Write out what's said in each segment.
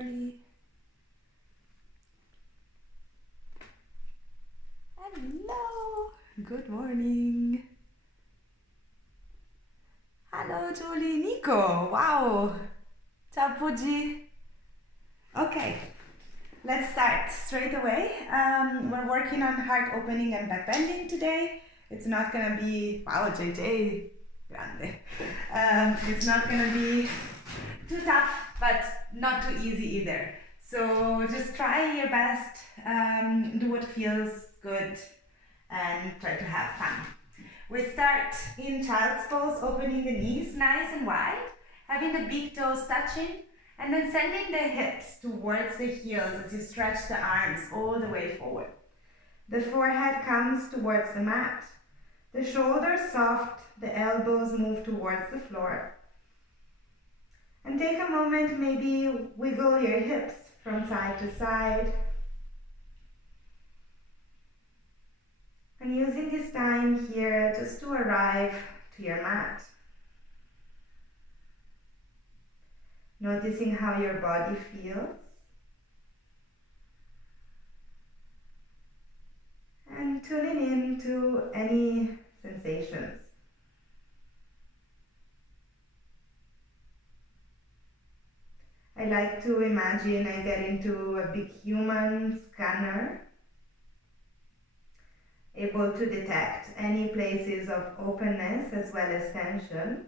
early. Hello, good morning. Hello, Julie, Nico. Wow. Ciao, Puggy. Okay, let's start straight away. We're working on heart opening and backbending today. It's not gonna be, wow, JJ, grande. It's not gonna be too tough, but not too easy either. So just try your best, do what feels good, and try to have fun. We start in child's pose, opening the knees nice and wide, having the big toes touching, and then sending the hips towards the heels as you stretch the arms all the way forward. The forehead comes towards the mat. The shoulders soft, the elbows move towards the floor. And take a moment, maybe wiggle your hips from side to side. And using this time here just to arrive to your mat. Noticing how your body feels. And tuning in to any sensations. I like to imagine I get into a big human scanner, able to detect any places of openness as well as tension.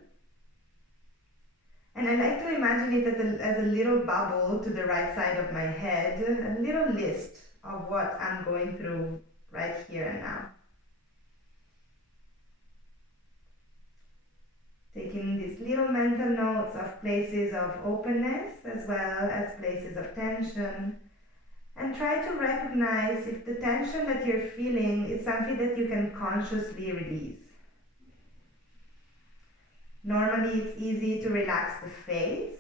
And I like to imagine it as a little bubble to the right side of my head, a little list of what I'm going through right here and now. Taking these little mental notes of places of openness as well as places of tension, and try to recognize if the tension that you're feeling is something that you can consciously release. Normally it's easy to relax the face.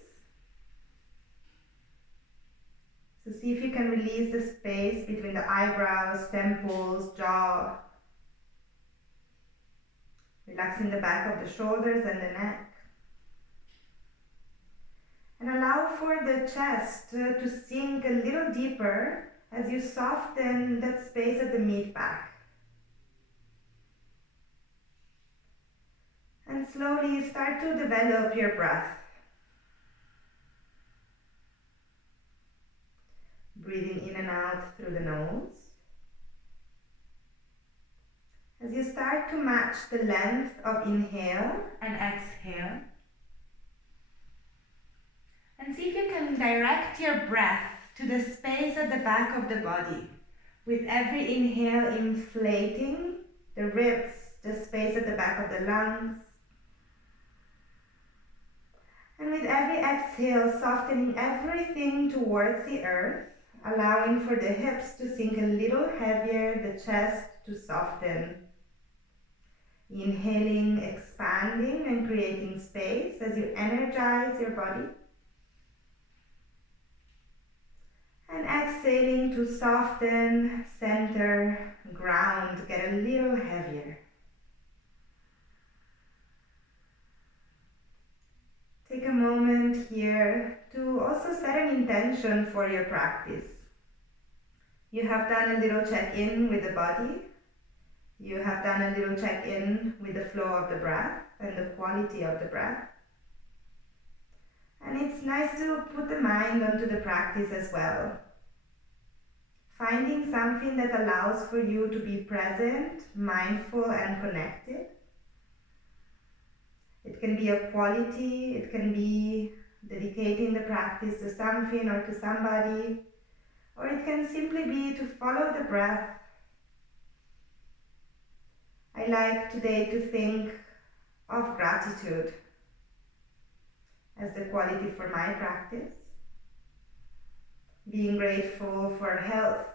So see if you can release the space between the eyebrows, temples, jaw. Relaxing the back of the shoulders and the neck. And allow for the chest to sink a little deeper as you soften that space at the mid-back. And slowly start to develop your breath. Breathing in and out through the nose. As you start to match the length of inhale and exhale. And see if you can direct your breath to the space at the back of the body. With every inhale inflating the ribs, the space at the back of the lungs. And with every exhale, softening everything towards the earth, allowing for the hips to sink a little heavier, the chest to soften. Inhaling, expanding and creating space as you energize your body. And exhaling to soften, center, ground, get a little heavier. Take a moment here to also set an intention for your practice. You have done a little check-in with the body. You have done a little check-in with the flow of the breath and the quality of the breath. And it's nice to put the mind onto the practice as well. Finding something that allows for you to be present, mindful and connected. It can be a quality, it can be dedicating the practice to something or to somebody, or it can simply be to follow the breath. I like today to think of gratitude as the quality for my practice. Being grateful for health,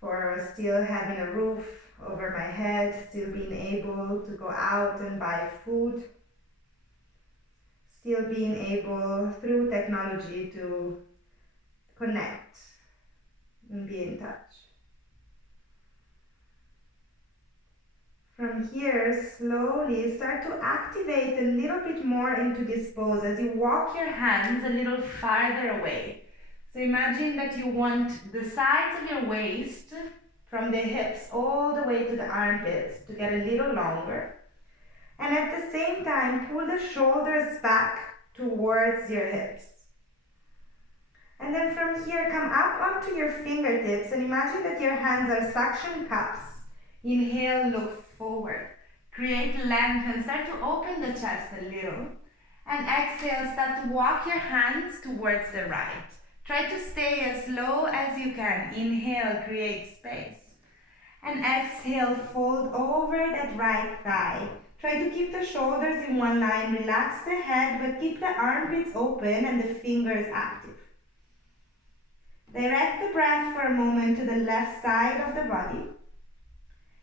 for still having a roof over my head, still being able to go out and buy food, still being able through technology to connect and be in touch. From here, slowly start to activate a little bit more into this pose as you walk your hands a little farther away. So imagine that you want the sides of your waist from the hips all the way to the armpits to get a little longer. And at the same time, pull the shoulders back towards your hips. And then from here, come up onto your fingertips and imagine that your hands are suction cups. Inhale, look forward. Create length and start to open the chest a little. And exhale, start to walk your hands towards the right. Try to stay as low as you can. Inhale, create space. And exhale, fold over that right thigh. Try to keep the shoulders in one line. Relax the head, but keep the armpits open and the fingers active. Direct the breath for a moment to the left side of the body.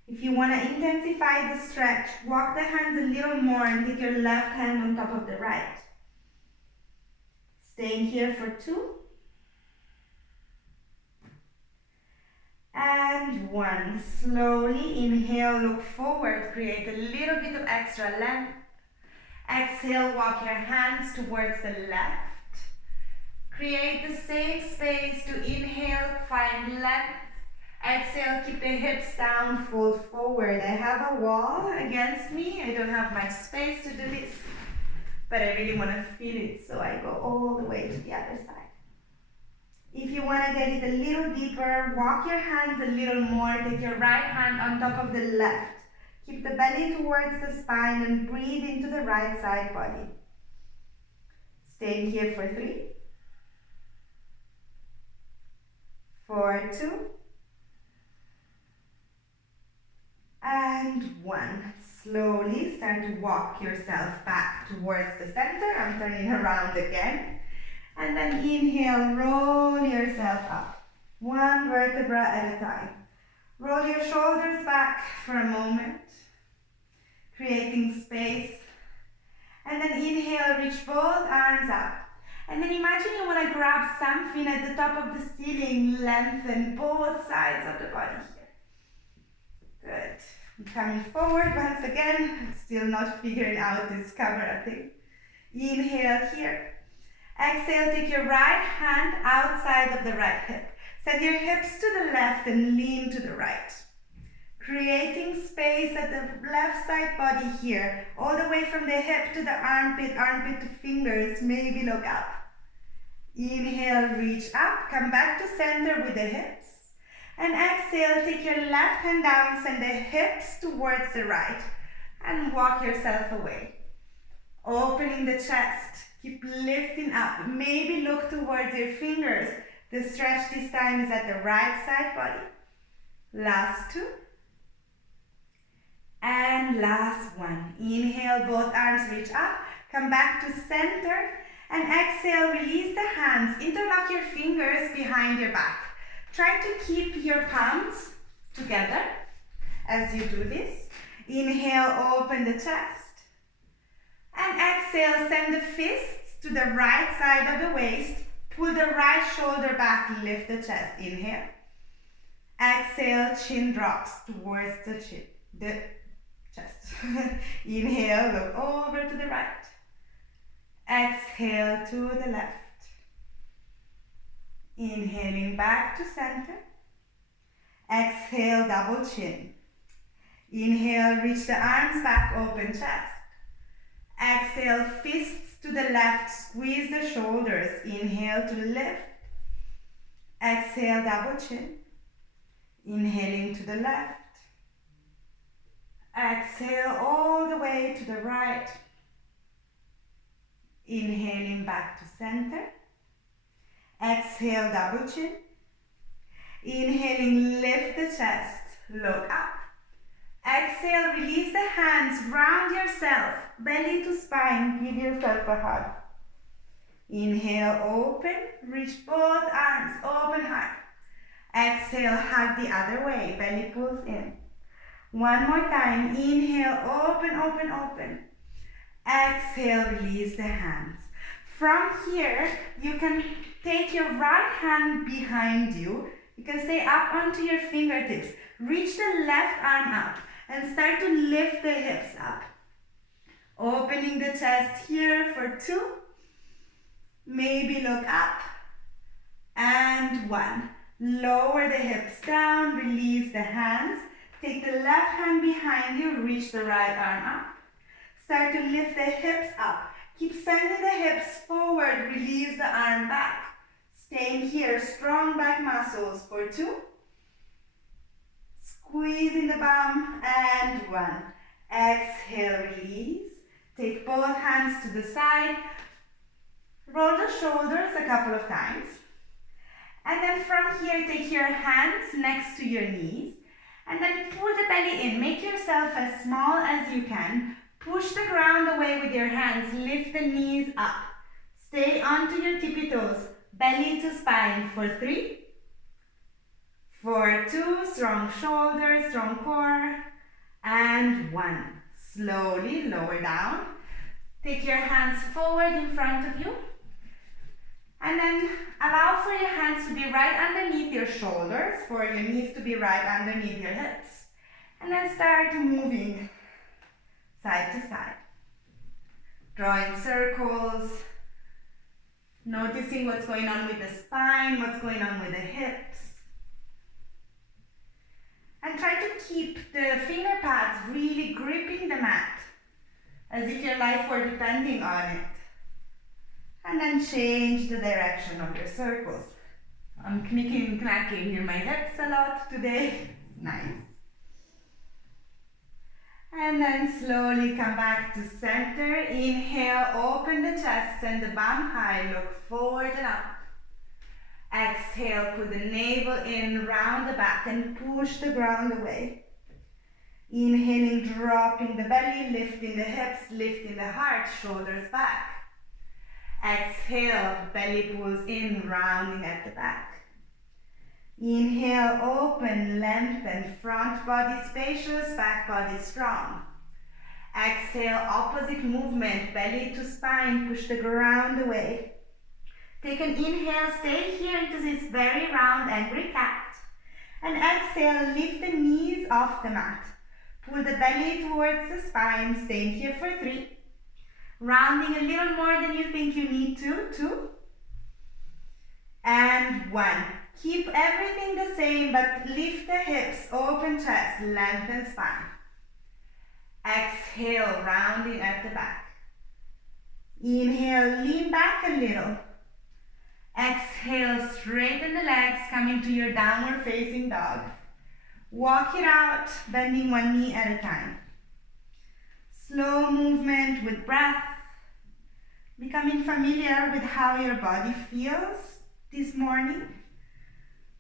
If you want to intensify the stretch, walk the hands a little more and take your left hand on top of the right. Stay here for 2. And 1. Slowly inhale, look forward, create a little bit of extra length. Exhale, walk your hands towards the left. Create the same space to inhale, find length. Exhale, keep the hips down, fold forward. I have a wall against me. I don't have much space to do this, but I really want to feel it, so I go all the way to the other side. If you want to get it a little deeper, walk your hands a little more. Take your right hand on top of the left. Keep the belly towards the spine and breathe into the right side body. Stay here for 3. For 2. And 1. Slowly start to walk yourself back towards the center. I'm turning around again. And then inhale, roll yourself up. 1 vertebra at a time. Roll your shoulders back for a moment, creating space. And then inhale, reach both arms up. And then imagine you want to grab something at the top of the ceiling, lengthen both sides of the body here. Good. I'm coming forward once again. Still not figuring out this camera thing. Inhale here. Exhale, take your right hand outside of the right hip. Send your hips to the left and lean to the right. Creating space at the left side body here, all the way from the hip to the armpit, armpit to fingers, maybe look up. Inhale, reach up, come back to center with the hips. And exhale, take your left hand down, send the hips towards the right, and walk yourself away. Opening the chest, keep lifting up, maybe look towards your fingers. The stretch this time is at the right side body. Last 2. And last 1. Inhale, both arms reach up, come back to center, and exhale, release the hands, interlock your fingers behind your back. Try to keep your palms together as you do this. Inhale, open the chest. And exhale, send the fists to the right side of the waist. Pull the right shoulder back, lift the chest. Inhale. Exhale, chin drops towards the chest. Inhale, look over to the right. Exhale to the left. Inhaling back to center. Exhale, double chin. Inhale, reach the arms back, open chest. Exhale, fists to the left, squeeze the shoulders. Inhale to lift. Exhale, double chin. Inhaling to the left. Exhale all the way to the right. Inhaling back to center. Exhale, double chin. Inhaling, lift the chest, look up. Exhale, release the hands, round yourself, belly to spine, give yourself a hug. Inhale, open, reach both arms, open high. Exhale, hug the other way, belly pulls in. One more time, inhale, open, open, open. Exhale, release the hands. From here, you can take your right hand behind you. You can stay up onto your fingertips. Reach the left arm up and start to lift the hips up. Opening the chest here for 2. Maybe look up. And 1. Lower the hips down, release the hands. Take the left hand behind you, reach the right arm up. Start to lift the hips up. Keep sending the hips forward, release the arm back. Staying here, strong back muscles for 2. Squeezing the bum, and 1. Exhale, release. Take both hands to the side. Roll the shoulders a couple of times. And then from here, take your hands next to your knees. And then pull the belly in. Make yourself as small as you can. Push the ground away with your hands. Lift the knees up. Stay onto your tippy toes. Belly to spine for 3. For 2, strong shoulders, strong core. And 1. Slowly lower down. Take your hands forward in front of you. And then allow for your hands to be right underneath your shoulders, for your knees to be right underneath your hips. And then start moving side to side. Drawing circles. Noticing what's going on with the spine, what's going on with the hips. And try to keep the finger pads really gripping the mat, as if your life were depending on it. And then change the direction of your circles. I'm knicking and knacking near my hips a lot today. Nice. And then slowly come back to center. Inhale, open the chest, send the bum high, look forward and up. Exhale, put the navel in, round the back and push the ground away. Inhaling, dropping the belly, lifting the hips, lifting the heart, shoulders back. Exhale, belly pulls in, rounding at the back. Inhale, open, lengthen, front body spacious, back body strong. Exhale, opposite movement, belly to spine, push the ground away. Take an inhale, stay here into this very round angry cat. And exhale, lift the knees off the mat. Pull the belly towards the spine, staying here for 3. Rounding a little more than you think you need to. 2. And 1. Keep everything the same, but lift the hips, open chest, lengthen spine. Exhale, rounding at the back. Inhale, lean back a little. Exhale, straighten the legs, coming to your downward facing dog. Walk it out, bending one knee at a time. Slow movement with breath. Becoming familiar with how your body feels this morning.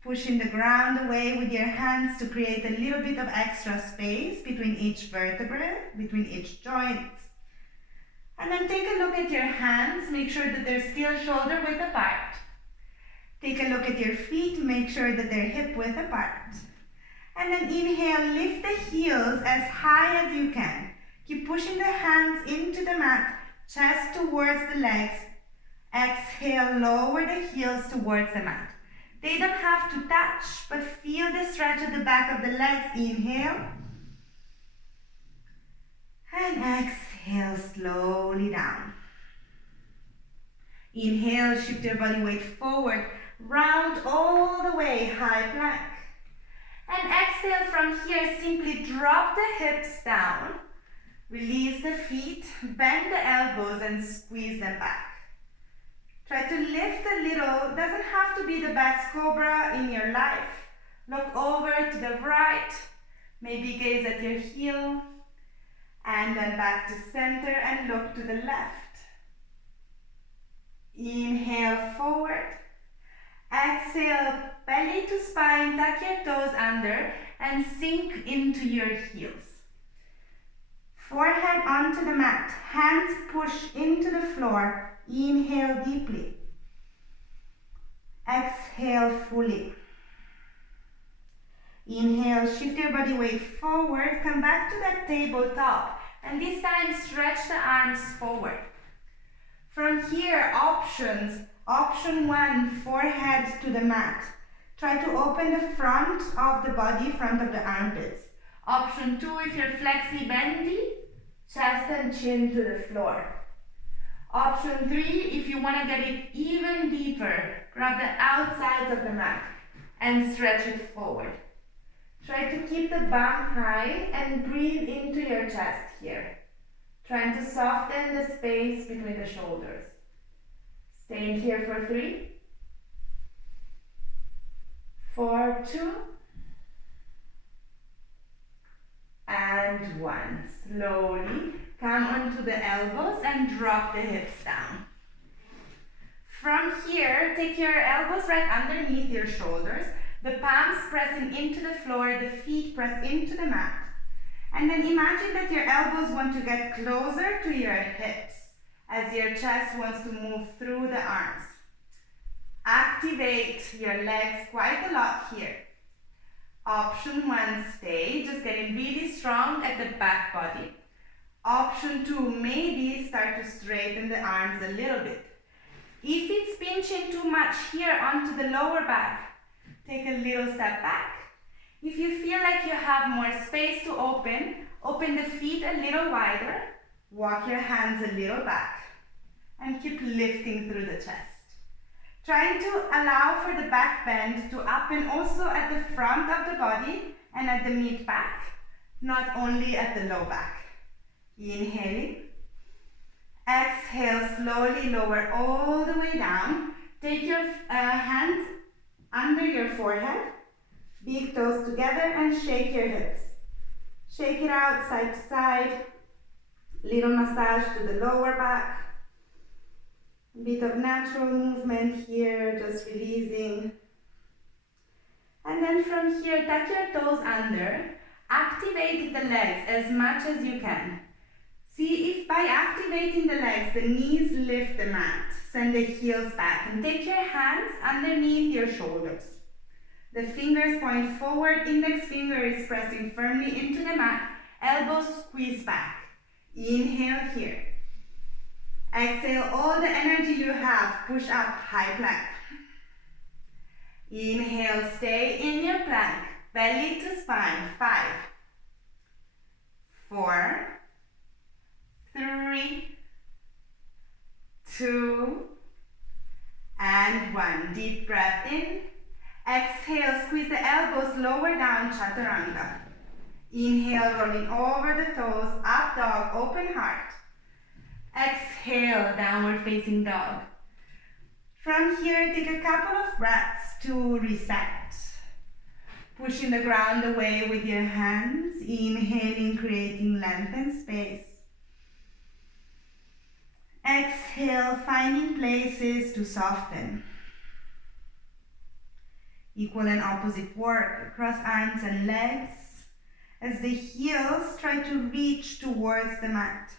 Pushing the ground away with your hands to create a little bit of extra space between each vertebrae, between each joint. And then take a look at your hands. Make sure that they're still shoulder width apart. Take a look at your feet. Make sure that they're hip width apart. And then inhale, lift the heels as high as you can. Keep pushing the hands into the mat, chest towards the legs. Exhale, lower the heels towards the mat. They don't have to touch, but feel the stretch at the back of the legs. Inhale. And exhale, slowly down. Inhale, shift your body weight forward. Round all the way, high plank. And exhale from here, simply drop the hips down. Release the feet, bend the elbows and squeeze them back. Try to lift a little. Doesn't have to be the best cobra in your life. Look over to the right. Maybe gaze at your heel. And then back to center and look to the left. Inhale forward. Exhale, belly to spine, tuck your toes under and sink into your heels. Forehead onto the mat, hands push into the floor. Inhale deeply. Exhale fully. Inhale, shift your body weight forward, come back to that tabletop, and this time stretch the arms forward. From here, options. Option 1, forehead to the mat. Try to open the front of the body, front of the armpits. Option 2, if you're flexi bendy, chest and chin to the floor. Option 3, if you want to get it even deeper, grab the outsides of the mat and stretch it forward. Try to keep the bum high and breathe into your chest here, trying to soften the space between the shoulders. Staying here for 3, 4, 2, and 1. Slowly come onto the elbows and drop the hips down. From here, take your elbows right underneath your shoulders, the palms pressing into the floor, the feet press into the mat. And then imagine that your elbows want to get closer to your hips as your chest wants to move through the arms. Activate your legs quite a lot here. Option 1, stay, just getting really strong at the back body. Option 2, maybe start to straighten the arms a little bit. If it's pinching too much here onto the lower back, take a little step back. If you feel like you have more space to open the feet a little wider, walk your hands a little back, and keep lifting through the chest. Trying to allow for the back bend to happen also at the front of the body and at the mid back, not only at the low back. Inhaling. Exhale, slowly lower all the way down. Take your hands under your forehead, big toes together, and shake your hips. Shake it out side to side. Little massage to the lower back. A bit of natural movement here, just releasing. And then from here, tuck your toes under. Activate the legs as much as you can. See if by activating the legs, the knees lift the mat. Send the heels back and take your hands underneath your shoulders. The fingers point forward, index finger is pressing firmly into the mat, elbows squeeze back. Inhale here. Exhale all the energy you have, push up, high plank. Inhale, stay in your plank, belly to spine, 5, 4, 3, 2, and 1. Deep breath in. Exhale, squeeze the elbows lower down, chaturanga. Inhale, rolling over the toes, up dog, open heart. Exhale, downward facing dog. From here, take a couple of breaths to reset. Pushing the ground away with your hands. Inhaling, creating length and space. Exhale, finding places to soften. Equal and opposite work across arms and legs as the heels try to reach towards the mat.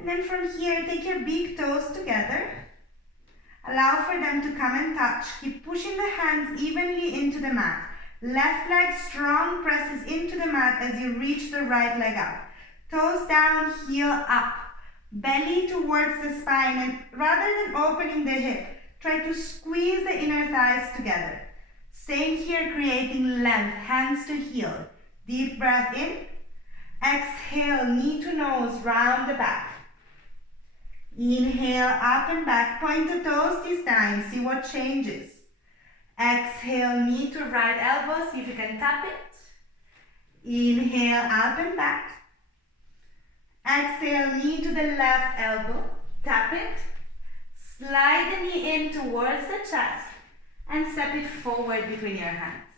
And then from here, take your big toes together. Allow for them to come and touch. Keep pushing the hands evenly into the mat. Left leg strong, presses into the mat as you reach the right leg up. Toes down, heel up. Belly towards the spine, and rather than opening the hip, try to squeeze the inner thighs together. Staying here, creating length, hands to heel. Deep breath in. Exhale, knee to nose, round the back. Inhale, up and back. Point the toes this time. See what changes. Exhale, knee to right elbow. See if you can tap it. Inhale, up and back. Exhale, knee to the left elbow. Tap it. Slide the knee in towards the chest and step it forward between your hands.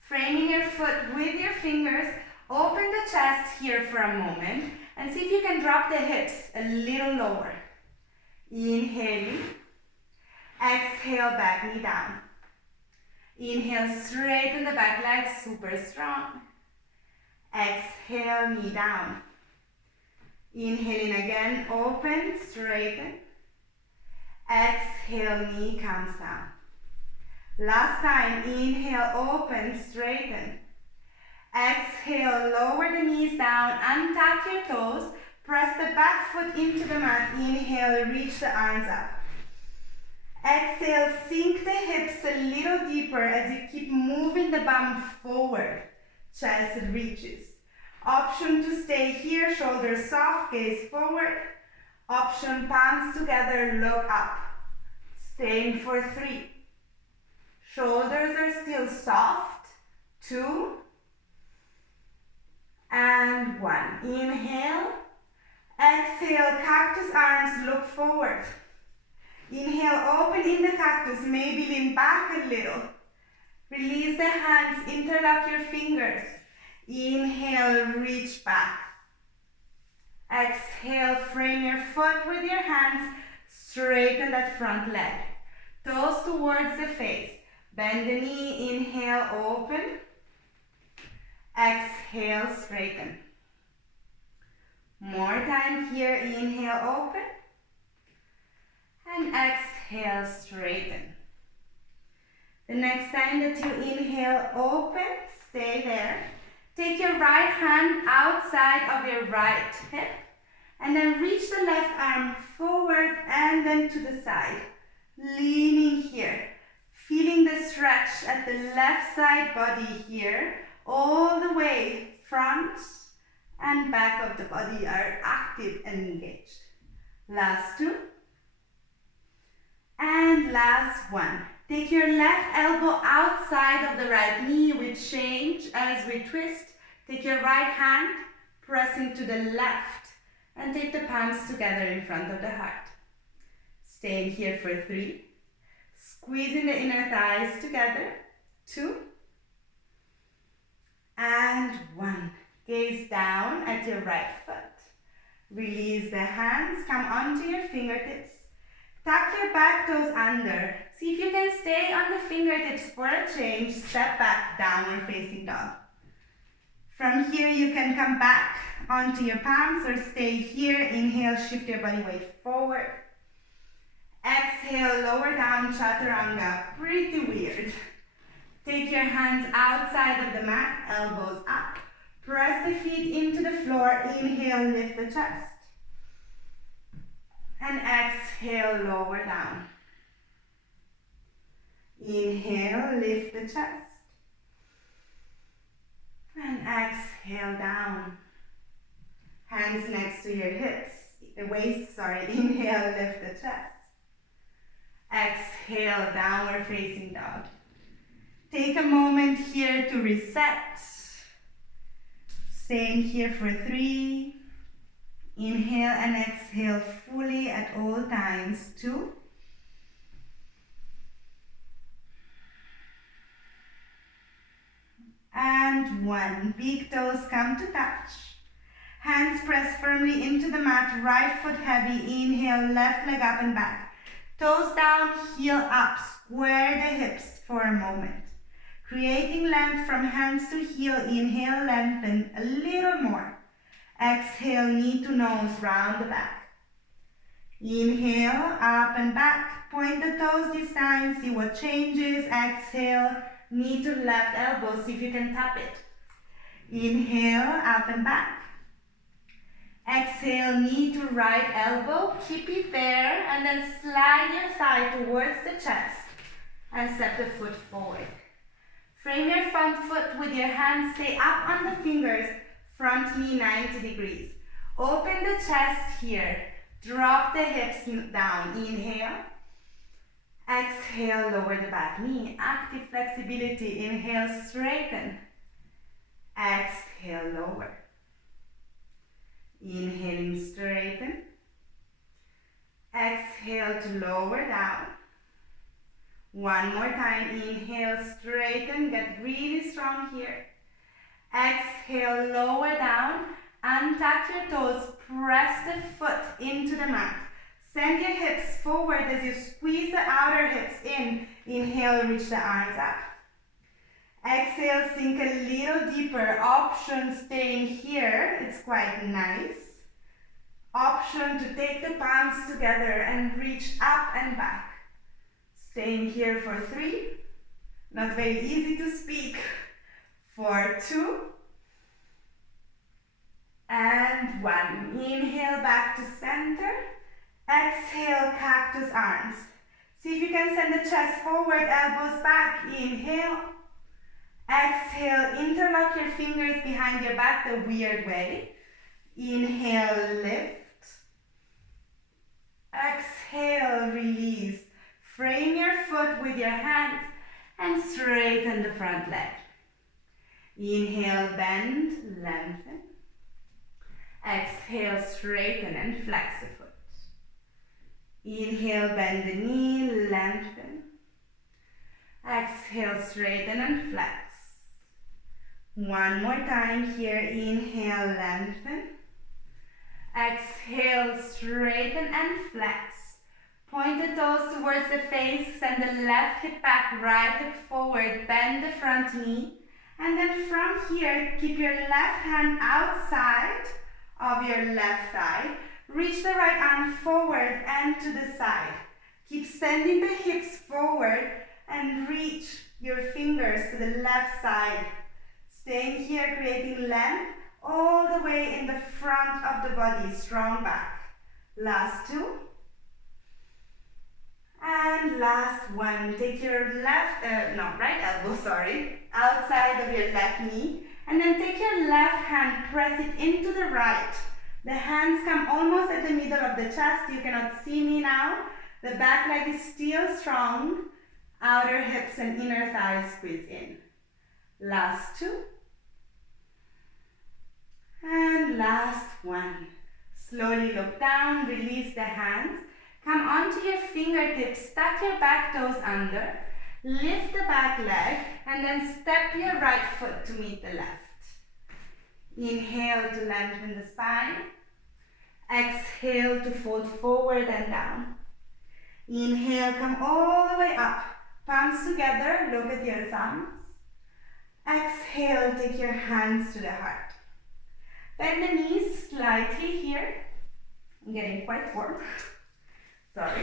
Framing your foot with your fingers, open the chest here for a moment and see if you can drop the hips a little lower. Inhaling. Exhale, back knee down. Inhale, straighten the back leg, super strong. Exhale, knee down. Inhaling again, open, straighten. Exhale, knee comes down. Last time, inhale, open, straighten. Exhale, lower the knees down, untuck your toes, press the back foot into the mat. Inhale, reach the arms up. Exhale, sink the hips a little deeper as you keep moving the bum forward. chest reaches. Option to stay here, shoulders soft, gaze forward. Option, palms together, look up. Staying for 3. Shoulders are still soft. 2. And 1. Inhale. Exhale, cactus arms, look forward. Inhale, open in the cactus, maybe lean back a little. Release the hands, interlock your fingers. Inhale, reach back. Exhale, frame your foot with your hands, straighten that front leg. Toes towards the face. Bend the knee, inhale, open. Exhale, straighten. More time here, inhale, open. And exhale, straighten. The next time that you inhale, open, stay there. Take your right hand outside of your right hip and then reach the left arm forward and then to the side. Leaning here, feeling the stretch at the left side body here, all the way front and back of the body are active and engaged. Last 2. And last 1. Take your left elbow outside of the right knee with change as we twist. Take your right hand, pressing to the left, and take the palms together in front of the heart. Stay here for 3. Squeezing the inner thighs together. 2. And 1. Gaze down at your right foot. Release the hands, come onto your fingertips. Tuck your back toes under. See if you can stay on the fingertips for a change. Step back, downward facing dog. From here, you can come back onto your palms or stay here. Inhale, shift your body weight forward. Exhale, lower down, chaturanga. Pretty weird. Take your hands outside of the mat, elbows up. Press the feet into the floor. Inhale, lift the chest. And exhale, lower down. Inhale, lift the chest. And exhale, down. Hands next to your hips, the waist, Inhale, lift the chest. Exhale, downward facing dog. Take a moment here to reset. Staying here for 3. Inhale and exhale fully at all times. 2. And 1. Big toes come to touch. Hands press firmly into the mat, right foot heavy. Inhale, left leg up and back. Toes down, heel up. Square the hips for a moment. Creating length from hands to heel. Inhale, lengthen a little more. Exhale, knee to nose, round the back. Inhale, up and back. Point the toes this time, see what changes. Exhale, knee to left elbow, see if you can tap it. Inhale, up and back. Exhale, knee to right elbow, keep it there, and then slide your thigh towards the chest and step the foot forward. Frame your front foot with your hands, stay up on the fingers, front knee 90 degrees. Open the chest here, drop the hips down, inhale. Exhale, lower the back knee, active flexibility, inhale, straighten. Exhale, lower. Inhaling, straighten. Exhale to lower down. One more time, inhale, straighten, get really strong here. Exhale, lower down, untuck your toes, press the foot into the mat. Send your hips forward as you squeeze the outer hips in. Inhale, reach the arms up. Exhale, sink a little deeper. Option staying here, it's quite nice. Option to take the palms together and reach up and back. Staying here for 3. Not very easy to speak. For 2. And 1. Inhale back to center. Exhale, cactus arms. See if you can send the chest forward, elbows back. Inhale. Exhale, interlock your fingers behind your back the weird way. Inhale, lift. Exhale, release. Frame your foot with your hands and straighten the front leg. Inhale, bend, lengthen. Exhale, straighten and flex the foot. Inhale, bend the knee, lengthen. Exhale, straighten and flex. One more time here. Inhale, lengthen. Exhale, straighten and flex. Point the toes towards the face, send the left hip back, right hip forward, bend the front knee. And then from here, keep your left hand outside of your left thigh. Reach the right arm forward and to the side. Keep sending the hips forward and reach your fingers to the left side. Staying here, creating length all the way in the front of the body, strong back. Last two. And last one. Take your right elbow, outside of your left knee. And then take your left hand, press it into the right. The hands come almost at the middle of the chest. You cannot see me now. The back leg is still strong. Outer hips and inner thighs squeeze in. Last two. And last one. Slowly look down, release the hands. Come onto your fingertips, tuck your back toes under. Lift the back leg and then step your right foot to meet the left. Inhale to lengthen the spine. Exhale to fold forward and down. Inhale, come all the way up. Palms together, look at your thumbs. Exhale, take your hands to the heart. Bend the knees slightly here. I'm getting quite warm. Sorry.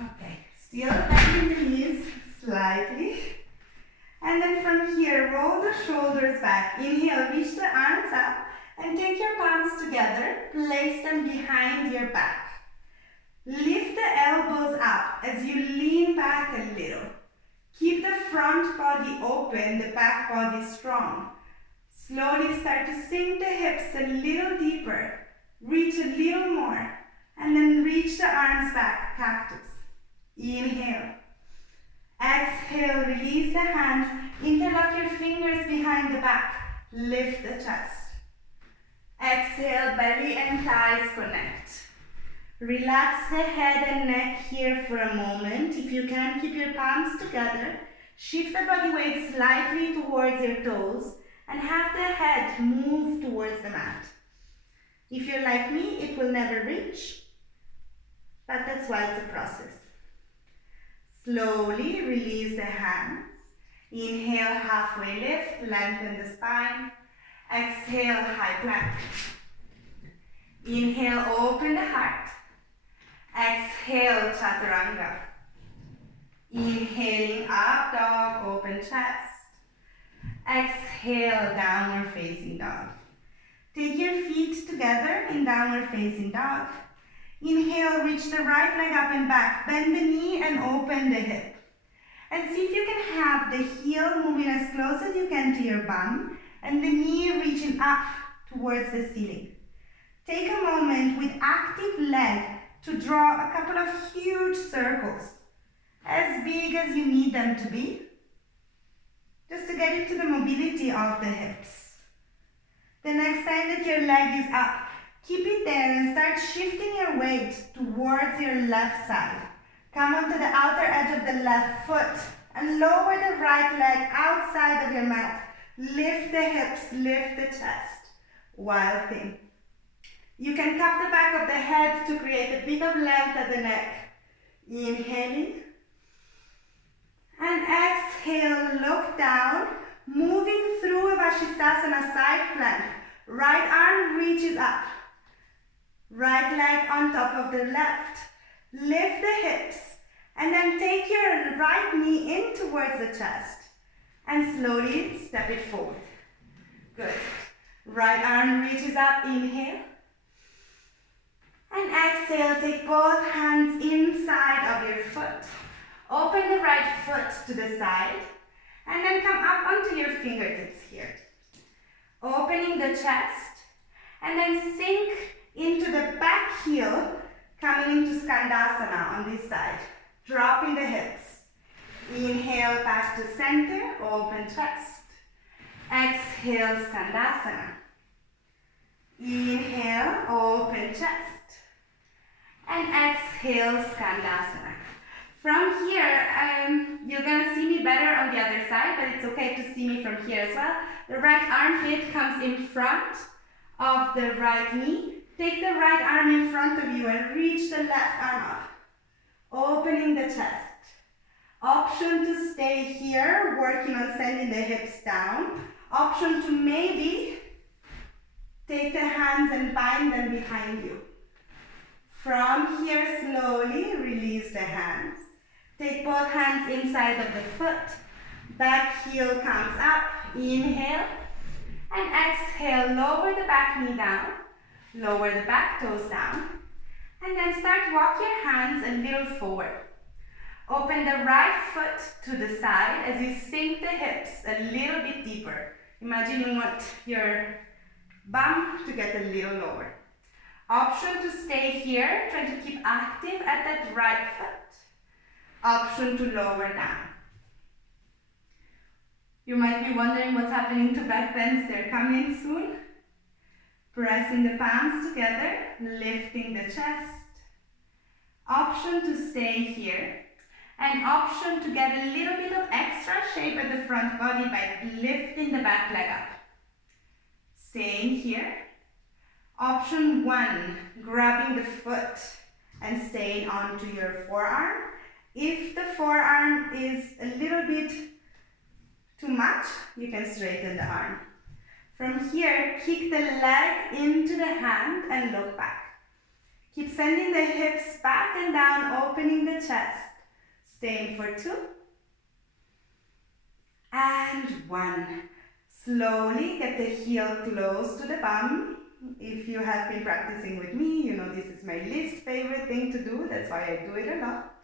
Okay, still bending the knees slightly. And then from here, roll the shoulders back. Inhale, reach the arms up and take your palms together. Place them behind your back. Lift the elbows up as you lean back a little. Keep the front body open, the back body strong. Slowly start to sink the hips a little deeper. Reach a little more. And then reach the arms back, cactus. Inhale. Exhale, release the hands. Interlock your fingers behind the back. Lift the chest. Exhale, belly and thighs connect. Relax the head and neck here for a moment. If you can, keep your palms together. Shift the body weight slightly towards your toes and have the head move towards the mat. If you're like me, it will never reach, but that's why it's a process. Slowly release the hands. Inhale, halfway lift, lengthen the spine. Exhale, high plank. Inhale, open the heart. Exhale, chaturanga. Inhaling, up dog, open chest. Exhale, downward facing dog. Take your feet together in downward facing dog. Inhale, reach the right leg up and back. Bend the knee and open the hip. And see if you can have the heel moving as close as you can to your bum and the knee reaching up towards the ceiling. Take a moment with active leg to draw a couple of huge circles, as big as you need them to be, just to get into the mobility of the hips. The next time that your leg is up, keep it there and start shifting your weight towards your left side. Come onto the outer edge of the left foot and lower the right leg outside of your mat. Lift the hips, lift the chest. Wild thing. You can cup the back of the head to create a bit of length at the neck. Inhaling. And exhale, look down, moving through a Vashisthasana side plank. Right arm reaches up. Right leg on top of the left. Lift the hips. And then take your right knee in towards the chest. And slowly step it forward. Good. Right arm reaches up, inhale. And exhale, take both hands inside of your foot. Open the right foot to the side and then come up onto your fingertips here. Opening the chest and then sink into the back heel, coming into Skandasana on this side. Dropping the hips. Inhale back to center, open chest. Exhale, Skandasana. Inhale, open chest. And exhale, Skandasana. From here, you're going to see me better on the other side, but it's okay to see me from here as well. The right armpit comes in front of the right knee. Take the right arm in front of you and reach the left arm up. Opening the chest. Option to stay here, working on sending the hips down. Option to maybe take the hands and bind them behind you. From here, slowly release the hands. Take both hands inside of the foot. Back heel comes up. Inhale. And exhale, lower the back knee down. Lower the back toes down. And then start walk your hands a little forward. Open the right foot to the side as you sink the hips a little bit deeper. Imagine you want your bum to get a little lower. Option to stay here, trying to keep active at that right foot. Option to lower down. You might be wondering what's happening to back bends. They're coming soon. Pressing the palms together, lifting the chest. Option to stay here. And option to get a little bit of extra shape at the front body by lifting the back leg up. Staying here. Option 1, grabbing the foot and staying onto your forearm. If the forearm is a little bit too much, you can straighten the arm. From here, kick the leg into the hand and look back. Keep sending the hips back and down, opening the chest. Staying for 2. And 1. Slowly get the heel close to the bum. If you have been practicing with me, you know this is my least favorite thing to do. That's why I do it a lot.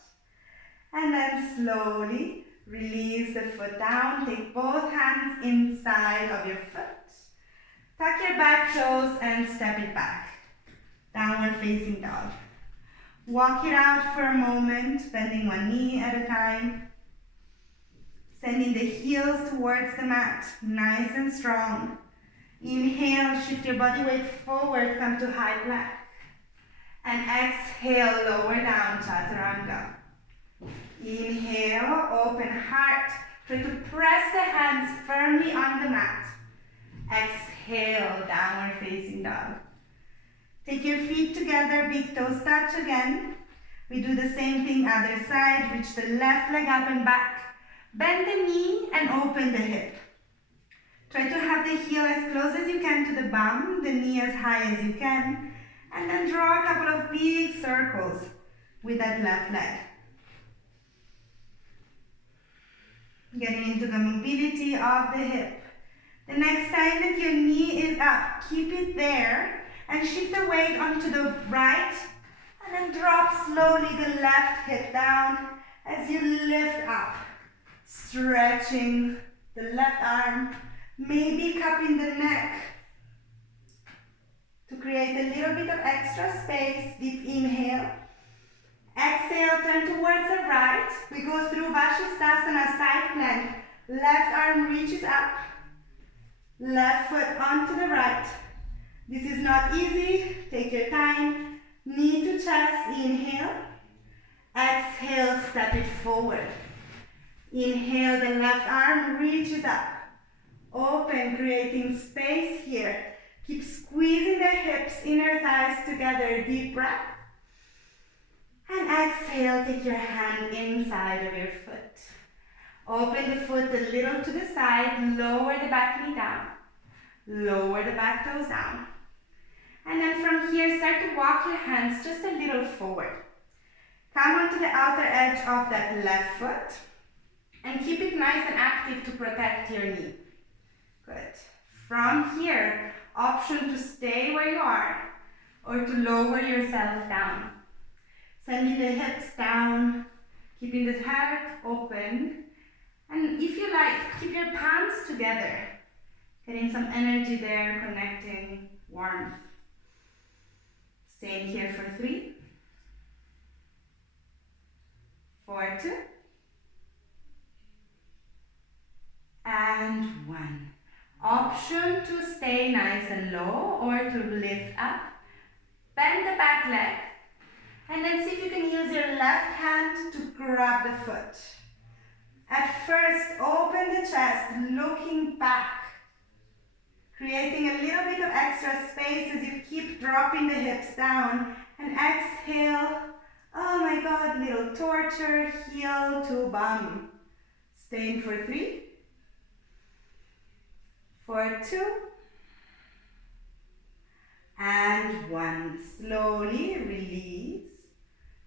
And then slowly release the foot down. Take both hands inside of your foot. Tuck your back toes and step it back. Downward facing dog. Walk it out for a moment, bending one knee at a time. Sending the heels towards the mat, nice and strong. Inhale, shift your body weight forward, come to high plank. And exhale, lower down, chaturanga. Inhale, open heart. Try to press the hands firmly on the mat. Exhale, downward facing dog. Take your feet together, big toes touch again. We do the same thing other side. Reach the left leg up and back. Bend the knee and open the hip. Try to have the heel as close as you can to the bum, the knee as high as you can, and then draw a couple of big circles with that left leg. Getting into the mobility of the hip. The next time that your knee is up, keep it there and shift the weight onto the right and then drop slowly the left hip down as you lift up. Stretching the left arm, maybe cupping the neck to create a little bit of extra space. Deep inhale. Exhale, turn towards the right. We go through Vashisthasana, side plank. Left arm reaches up. Left foot onto the right. This is not easy. Take your time. Knee to chest. Inhale. Exhale, step it forward. Inhale, the left arm reaches up. Open, creating space here. Keep squeezing the hips, inner thighs together. Deep breath. And exhale, take your hand inside of your foot. Open the foot a little to the side. Lower the back knee down. Lower the back toes down. And then from here, start to walk your hands just a little forward. Come onto the outer edge of that left foot. And keep it nice and active to protect your knee. Good. From here, option to stay where you are or to lower yourself down. Sending the hips down. Keeping the heart open. And if you like, keep your palms together. Getting some energy there, connecting, warmth. Staying here for 3, 4, 2, and 1. Option to stay nice and low or to lift up. Bend the back leg. And then see if you can use your left hand to grab the foot. At first, open the chest, looking back. Creating a little bit of extra space as you keep dropping the hips down. And exhale. Oh my God, little torture, heel to bum. Staying for 3, for 2, and 1. Slowly release.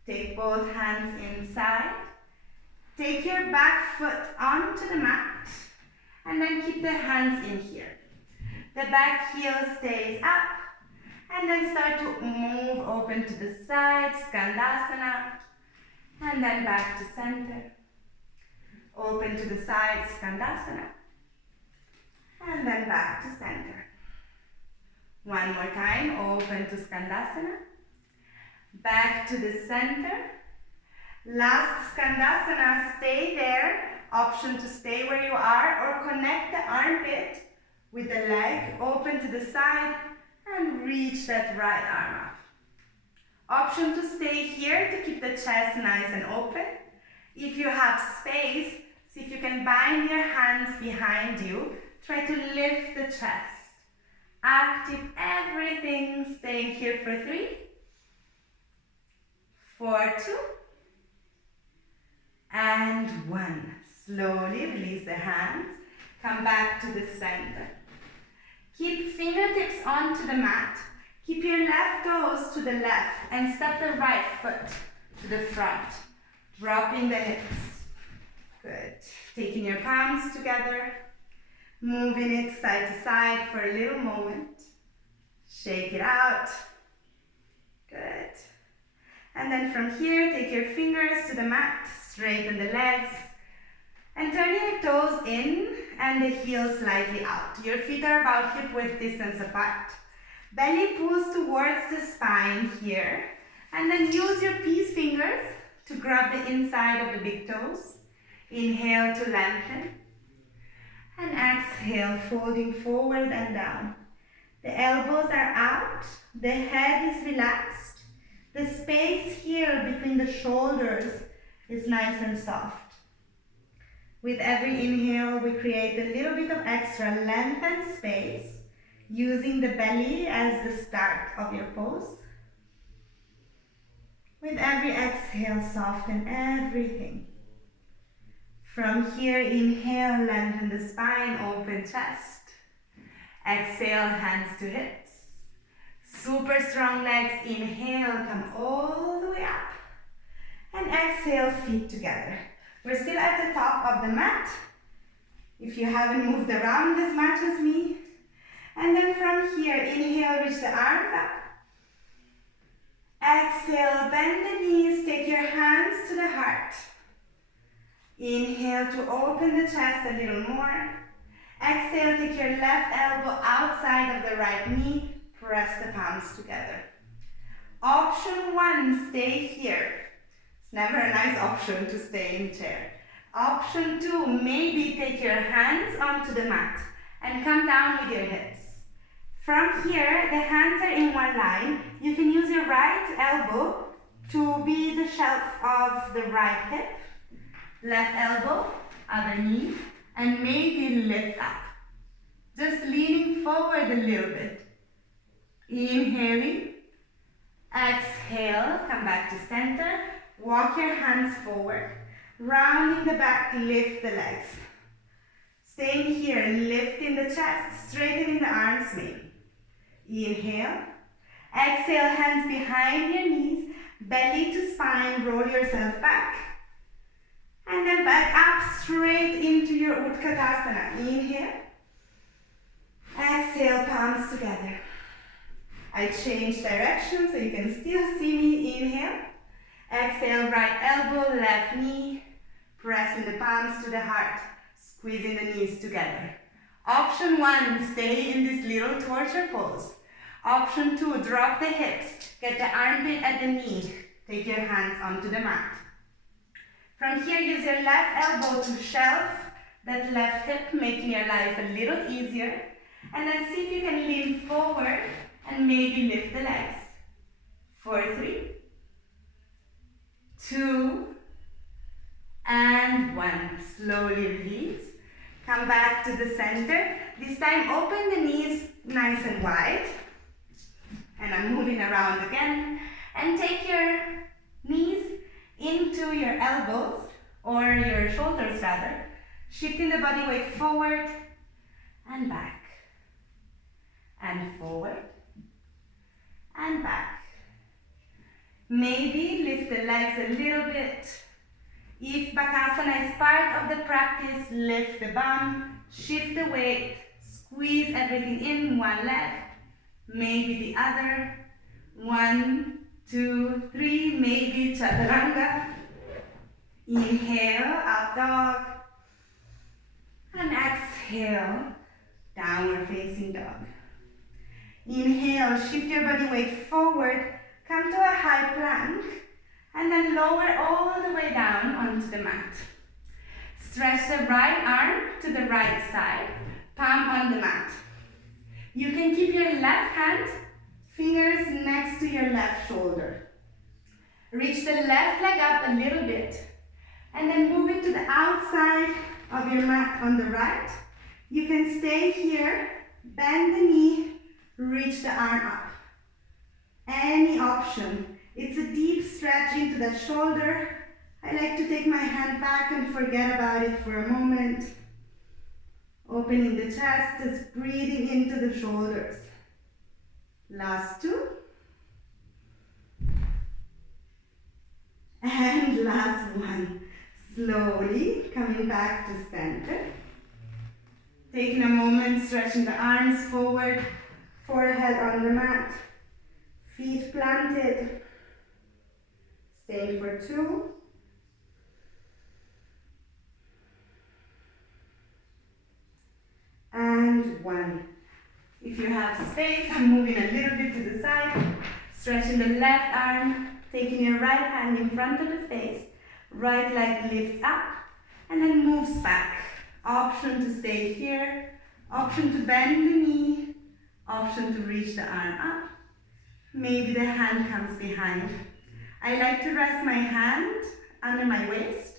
Take both hands inside. Take your back foot onto the mat. And then keep the hands in here. The back heel stays up. And then start to move open to the side, Skandasana. And then back to center. Open to the side, Skandasana. And then back to center. One more time, open to Skandasana. Back to the center. Last Skandasana, stay there. Option to stay where you are or connect the armpit with the leg. Open to the side and reach that right arm up. Option to stay here to keep the chest nice and open. If you have space, see if you can bind your hands behind you. Try to lift the chest. Active everything, staying here for 3, for 2, and 1. Slowly release the hands. Come back to the center. Keep fingertips onto the mat. Keep your left toes to the left and step the right foot to the front. Dropping the hips. Good. Taking your palms together. Moving it side to side for a little moment. Shake it out. Good. And then from here, take your fingers to the mat, straighten the legs, and turn your toes in and the heels slightly out. Your feet are about hip width distance apart. Belly pulls towards the spine here, and then use your peace fingers to grab the inside of the big toes. Inhale to lengthen. And exhale, folding forward and down. The elbows are out, the head is relaxed. The space here between the shoulders is nice and soft. With every inhale, we create a little bit of extra length and space, using the belly as the start of your pose. With every exhale, soften everything. From here, inhale, lengthen the spine, open chest. Exhale, hands to hips. Super strong legs. Inhale, come all the way up. And exhale, feet together. We're still at the top of the mat. If you haven't moved around as much as me. And then from here, inhale, reach the arms up. Exhale, bend the knees, take your hands to the heart. Inhale to open the chest a little more. Exhale, take your left elbow outside of the right knee. Press the palms together. Option 1, stay here. It's never a nice option to stay in chair. Option 2, maybe take your hands onto the mat and come down with your hips. From here, the hands are in one line. You can use your right elbow to be the shelf of the right hip. Left elbow, other knee, and maybe lift up. Just leaning forward a little bit. Inhaling. Exhale, come back to center. Walk your hands forward. Rounding the back, lift the legs. Staying here, lifting the chest, straightening the arms maybe. Inhale. Exhale, hands behind your knees, belly to spine, roll yourself back. And then back up straight into your Utkatasana. Inhale. Exhale, palms together. I change direction so you can still see me. Inhale. Exhale, right elbow, left knee. Pressing the palms to the heart. Squeezing the knees together. Option 1, stay in this little torture pose. Option 2, drop the hips. Get the armpit at the knee. Take your hands onto the mat. From here, use your left elbow to shelf that left hip, making your life a little easier. And then see if you can lean forward and maybe lift the legs. 4, 3, 2, and 1. Slowly release. Come back to the center. This time, open the knees nice and wide. And I'm moving around again. And take your knees into your elbows, or your shoulders rather. Shifting the body weight forward and back. And forward and back. Maybe lift the legs a little bit. If Bakasana is part of the practice, lift the bum, shift the weight, squeeze everything in one leg, maybe the other. 1, 2, 3, maybe chaturanga. Inhale, up dog. And exhale, downward facing dog. Inhale, shift your body weight forward, come to a high plank, and then lower all the way down onto the mat. Stretch the right arm to the right side, palm on the mat. You can keep your left hand, fingers next to your left shoulder. Reach the left leg up a little bit, and then move it to the outside of your mat on the right. You can stay here, bend the knee, reach the arm up. Any option. It's a deep stretch into the shoulder. I like to take my hand back and forget about it for a moment. Opening the chest, just breathing into the shoulders. Last 2. And last 1. Slowly coming back to center. Taking a moment, stretching the arms forward, forehead on the mat, feet planted. Stay for 2. And 1. If you have space, I'm moving a little bit to the side, stretching the left arm, taking your right hand in front of the face, right leg lifts up, and then moves back. Option to stay here, option to bend the knee, option to reach the arm up. Maybe the hand comes behind. I like to rest my hand under my waist.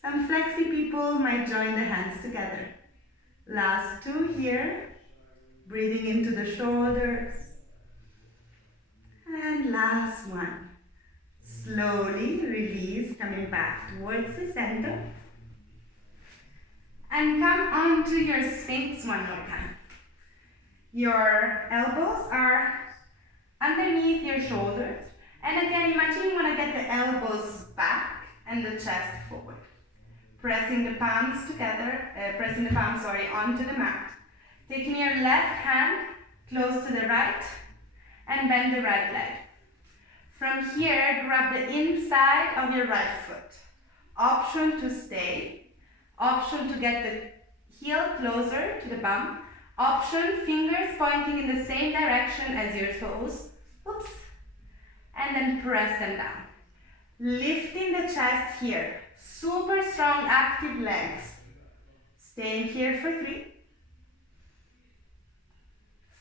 Some flexy people might join the hands together. Last 2 here. Breathing into the shoulders. And last 1. Slowly release, coming back towards the center. And come onto your Sphinx one more time. Your elbows are underneath your shoulders. And again, imagine you want to get the elbows back and the chest forward. Pressing the palms together, onto the mat. Taking your left hand close to the right and bend the right leg. From here, grab the inside of your right foot. Option to stay. Option to get the heel closer to the bum. Option, fingers pointing in the same direction as your toes. Oops. And then press them down. Lifting the chest here. Super strong, active legs. Staying here for 3.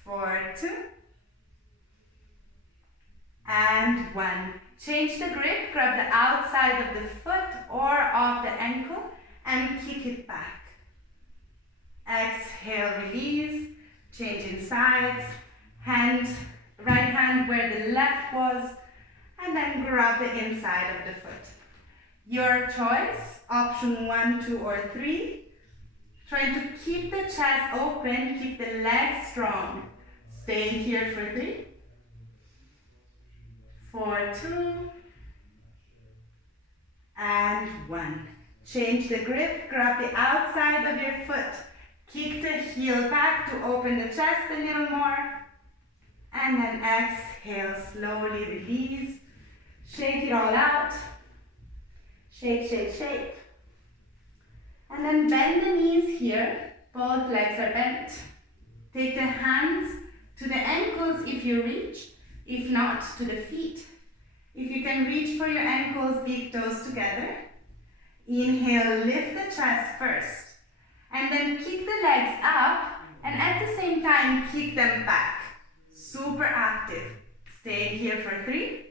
For 2. And 1. Change the grip, grab the outside of the foot or of the ankle and kick it back. Exhale, release, changing sides, right hand where the left was, and then grab the inside of the foot. Your choice, option 1, 2, or 3. Trying to keep the chest open, keep the legs strong. Staying here for 3. For 2. And 1. Change the grip, grab the outside of your foot. Kick the heel back to open the chest a little more. And then exhale, slowly release. Shake it all out. Shake, shake, shake. And then bend the knees here. Both legs are bent. Take the hands to the ankles if you reach. If not, to the feet. If you can reach for your ankles, big toes together. Inhale, lift the chest first. And then kick the legs up. And at the same time, kick them back. Super active. Stay here for 3,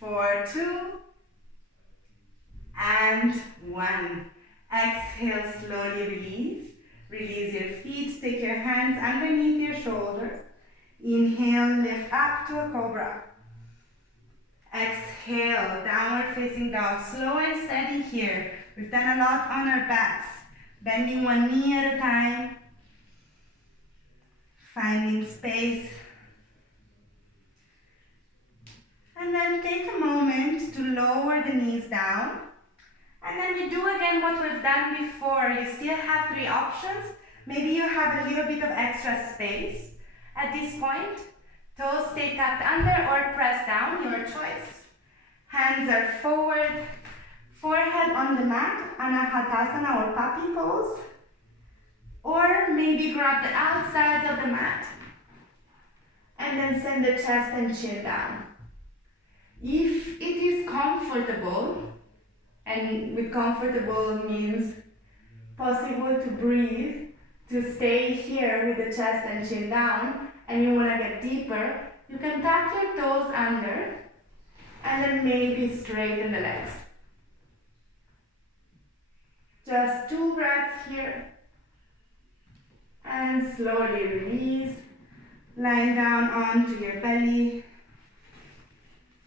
4, 2, and 1. Exhale, slowly release. Release your feet. Take your hands underneath your shoulders. Inhale, lift up to a cobra. Exhale, downward facing dog. Slow and steady here. We've done a lot on our backs. Bending one knee at a time. Finding space. And then take a moment to lower the knees down. And then we do again what we've done before. You still have 3 options. Maybe you have a little bit of extra space at this point. Toes stay tucked under or press down, your choice. Hands are forward, forehead on the mat, Anahatasana or puppy pose. Or maybe grab the outsides of the mat and then send the chest and chin down. If it is comfortable, and with comfortable means possible to breathe, to stay here with the chest and chin down, and you want to get deeper, you can tuck your toes under and then maybe straighten the legs. Just 2 breaths here. And slowly release. Lying down onto your belly.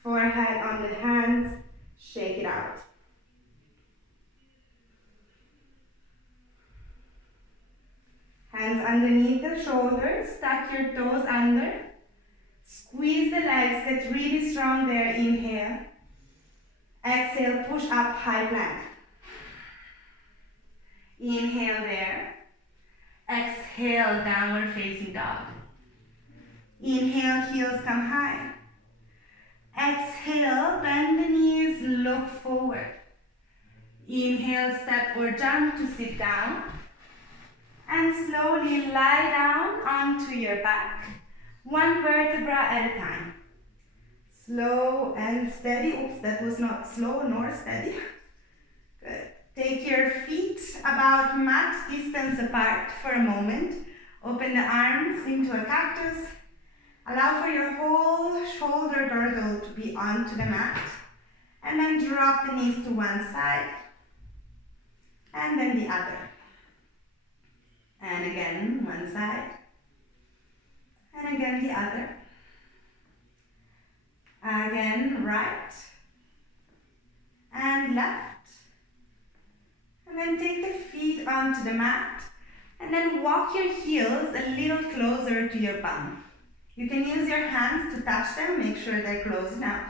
Forehead on the hands. Shake it out. Hands underneath the shoulders. Tuck your toes under. Squeeze the legs. Get really strong there. Inhale. Exhale. Push up. High plank. Inhale there. Exhale. Downward facing dog. Inhale. Heels come high. Exhale. Bend the knees. Look forward. Inhale. Step or jump to sit down. And slowly lie down onto your back, 1 vertebra at a time. Slow and steady. Oops, that was not slow nor steady. Good. Take your feet about mat distance apart for a moment. Open the arms into a cactus. Allow for your whole shoulder girdle to be onto the mat. And then drop the knees to one side. And then the other. And again, one side. And again, the other. Again, right. And left. And then take the feet onto the mat. And then walk your heels a little closer to your bum. You can use your hands to touch them. Make sure they're close enough.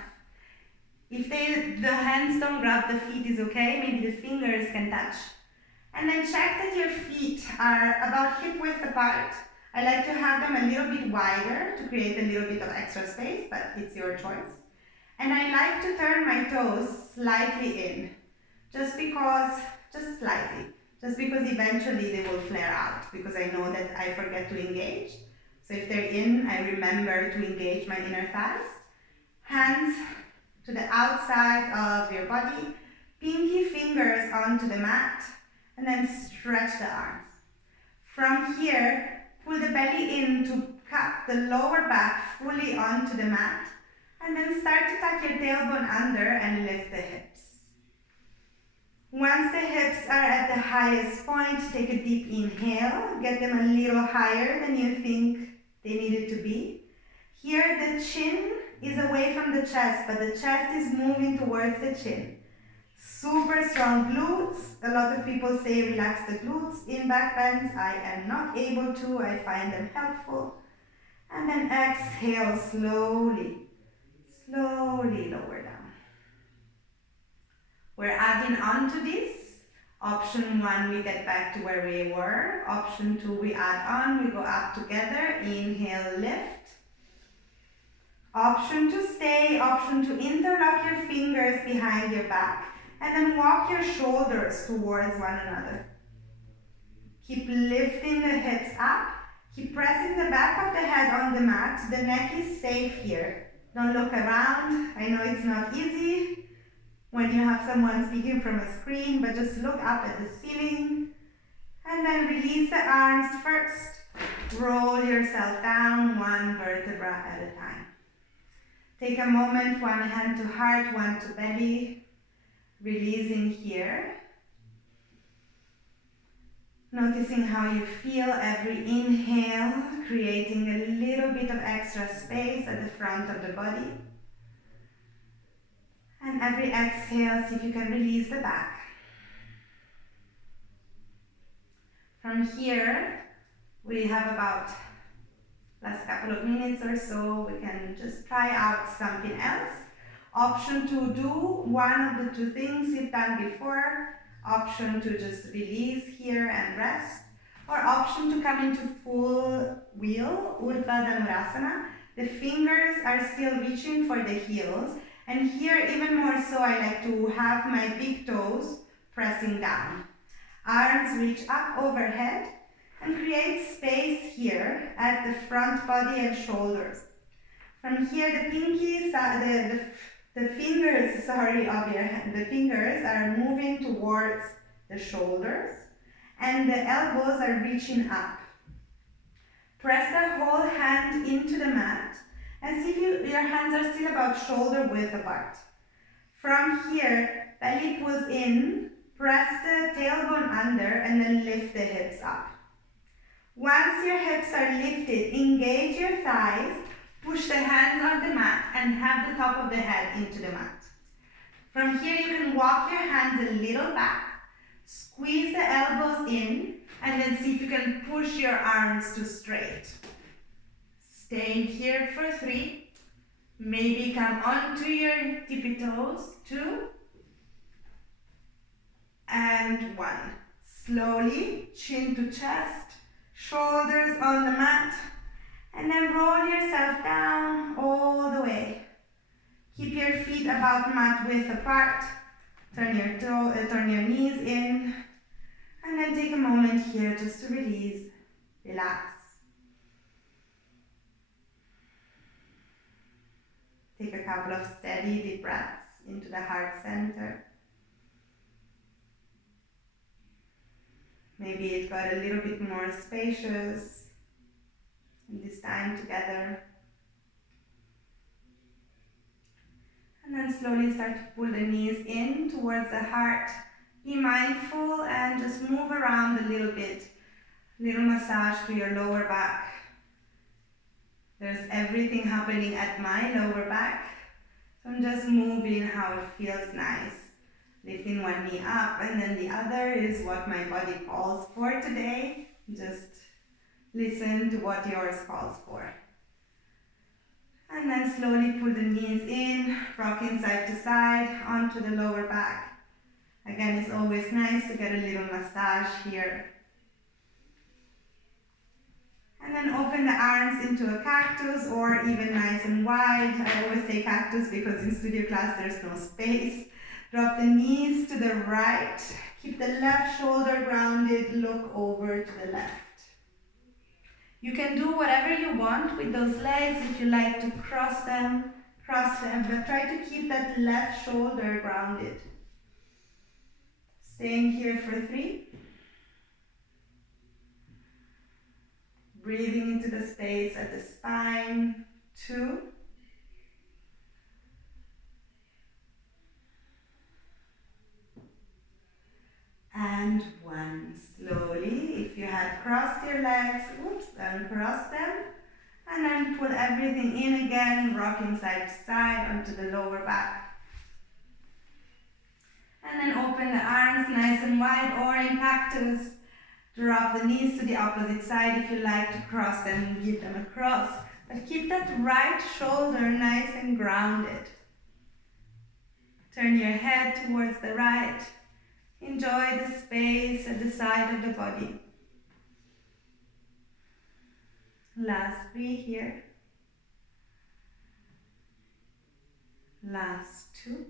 If the hands don't grab the feet is okay. Maybe the fingers can touch. And then check that your feet are about hip width apart. I like to have them a little bit wider to create a little bit of extra space, but it's your choice. And I like to turn my toes slightly in, just slightly, just because eventually they will flare out, because I know that I forget to engage. So if they're in, I remember to engage my inner thighs. Hands to the outside of your body, pinky fingers onto the mat. And then stretch the arms. From here, pull the belly in to cup the lower back fully onto the mat. And then start to tuck your tailbone under and lift the hips. Once the hips are at the highest point, take a deep inhale. Get them a little higher than you think they needed to be. Here, the chin is away from the chest, but the chest is moving towards the chin. Super strong glutes. A lot of people say relax the glutes in back bends. I am not able to. I find them helpful. And then exhale slowly. Slowly lower down. We're adding on to this. Option 1, we get back to where we were. Option 2, we add on. We go up together. Inhale, lift. Option to stay, option to interlock your fingers behind your back and then walk your shoulders towards one another. Keep lifting the hips up, keep pressing the back of the head on the mat. The neck is safe here. Don't look around. I know it's not easy when you have someone speaking from a screen, but just look up at the ceiling and then release the arms first. Roll yourself down one vertebra at a time. Take a moment, one hand to heart, one to belly, releasing here. Noticing how you feel every inhale, creating a little bit of extra space at the front of the body. And every exhale, see if you can release the back. From here, we have about last couple of minutes or so, we can just try out something else. Option to do one of the two things you've done before. Option to just release here and rest. Or option to come into full wheel, Urdhva Dhanurasana. The fingers are still reaching for the heels. And here, even more so, I like to have my big toes pressing down. Arms reach up overhead and create space here at the front body and shoulders. From here, the pinkies, the fingers of your hand, the fingers are moving towards the shoulders and the elbows are reaching up. Press the whole hand into the mat and see if your hands are still about shoulder width apart. From here, belly pulls in, press the tailbone under and then lift the hips up. Once your hips are lifted, engage your thighs, push the hands on the mat and have the top of the head into the mat. From here you can walk your hands a little back, squeeze the elbows in and then see if you can push your arms to straight. Staying here for 3, maybe come onto your tippy toes, 2 and 1. Slowly, chin to chest, shoulders on the mat, and then roll yourself down all the way. Keep your feet about mat width apart. Turn your knees in, and then take a moment here just to release, relax. Take a couple of steady deep breaths into the heart center. Maybe it got a little bit more spacious in this time together. And then slowly start to pull the knees in towards the heart. Be mindful and just move around a little bit. Little massage to your lower back. There's everything happening at my lower back. So I'm just moving how it feels nice. Lifting one knee up and then the other is what my body calls for today. Just listen to what yours calls for. And then slowly pull the knees in, rocking side to side onto the lower back. Again, it's always nice to get a little massage here. And then open the arms into a cactus or even nice and wide. I always say cactus because in studio class there's no space. Drop the knees to the right. Keep the left shoulder grounded. Look over to the left. You can do whatever you want with those legs. If you like to cross them, but try to keep that left shoulder grounded. Staying here for 3. Breathing into the space at the spine, 2. And 1. Slowly, if you had crossed your legs, uncross them. And then pull everything in again, rocking side to side onto the lower back. And then open the arms nice and wide, or in cactus, drop the knees to the opposite side if you like to cross them and give them a cross. But keep that right shoulder nice and grounded. Turn your head towards the right. Enjoy the space at the side of the body. Last 3 here. Last two.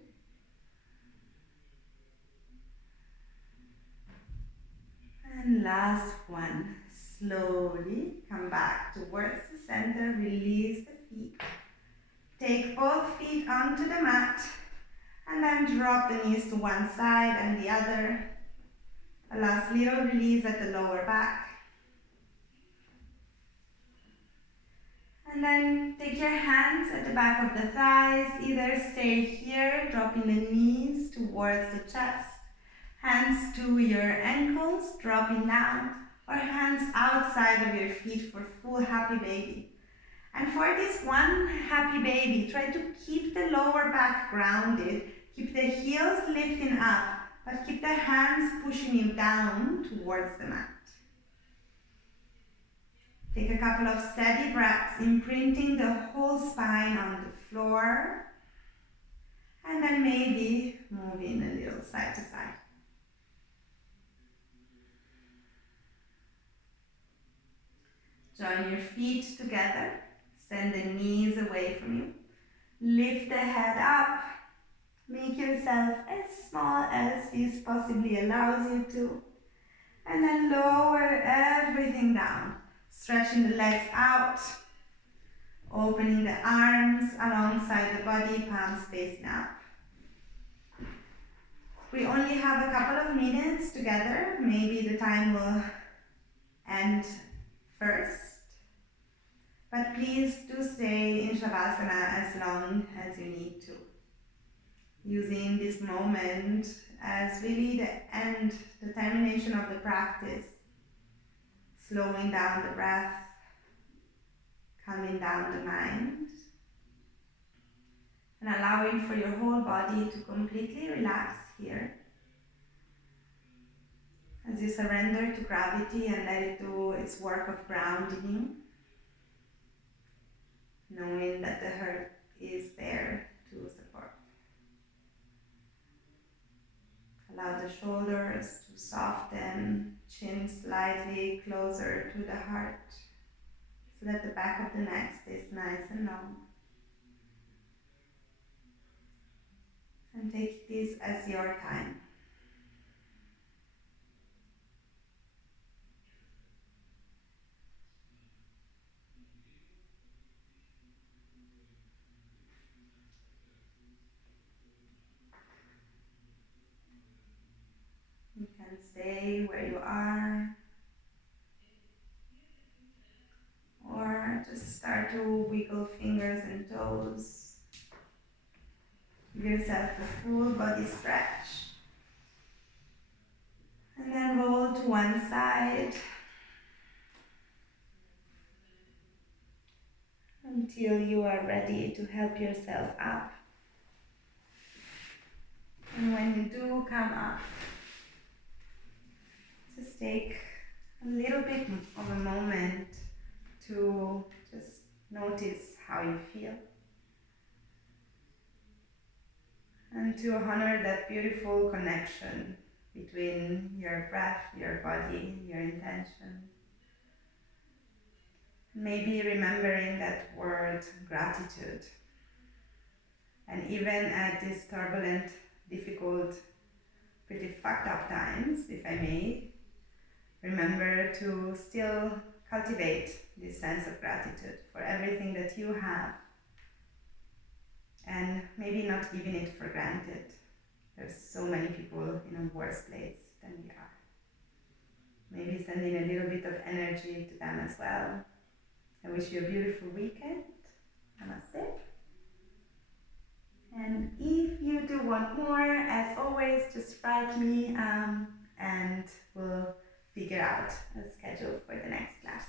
And last one. Slowly come back towards the center, release the feet. Take both feet onto the mat and then drop the knees to one side and the other. A last little release at the lower back. And then take your hands at the back of the thighs. Either stay here, dropping the knees towards the chest. Hands to your ankles, dropping down, or hands outside of your feet for full happy baby. And for this one happy baby, try to keep the lower back grounded, keep the heels lifting up, but keep the hands pushing you down towards the mat. Take a couple of steady breaths, imprinting the whole spine on the floor, and then maybe moving a little side to side. Join your feet together, send the knees away from you. Lift the head up, make yourself as small as this possibly allows you to. And then lower everything down, stretching the legs out, opening the arms alongside the body, palms facing up. We only have a couple of minutes together. Maybe the time will end first. But please do stay in Shavasana as long as you need to. Using this moment as really the end, the termination of the practice. Slowing down the breath, calming down the mind, and allowing for your whole body to completely relax here. As you surrender to gravity and let it do its work of grounding you, knowing that the heart is there to support. Allow the shoulders to soften, chin slightly closer to the heart, so that the back of the neck stays nice and long. And take this as your time. You can stay where you are, or just start to wiggle fingers and toes. Give yourself a full body stretch. And then roll to one side until you are ready to help yourself up. And when you do come up, just take a little bit of a moment to just notice how you feel. And to honor that beautiful connection between your breath, your body, your intention. Maybe remembering that word gratitude. And even at these turbulent, difficult, pretty fucked up times, if I may, remember to still cultivate this sense of gratitude for everything that you have, and maybe not giving it for granted. There's so many people in a worse place than we are. Maybe sending a little bit of energy to them as well. I wish you a beautiful weekend. Namaste. And if you do want more, as always, just write me and we'll figure out a schedule for the next class.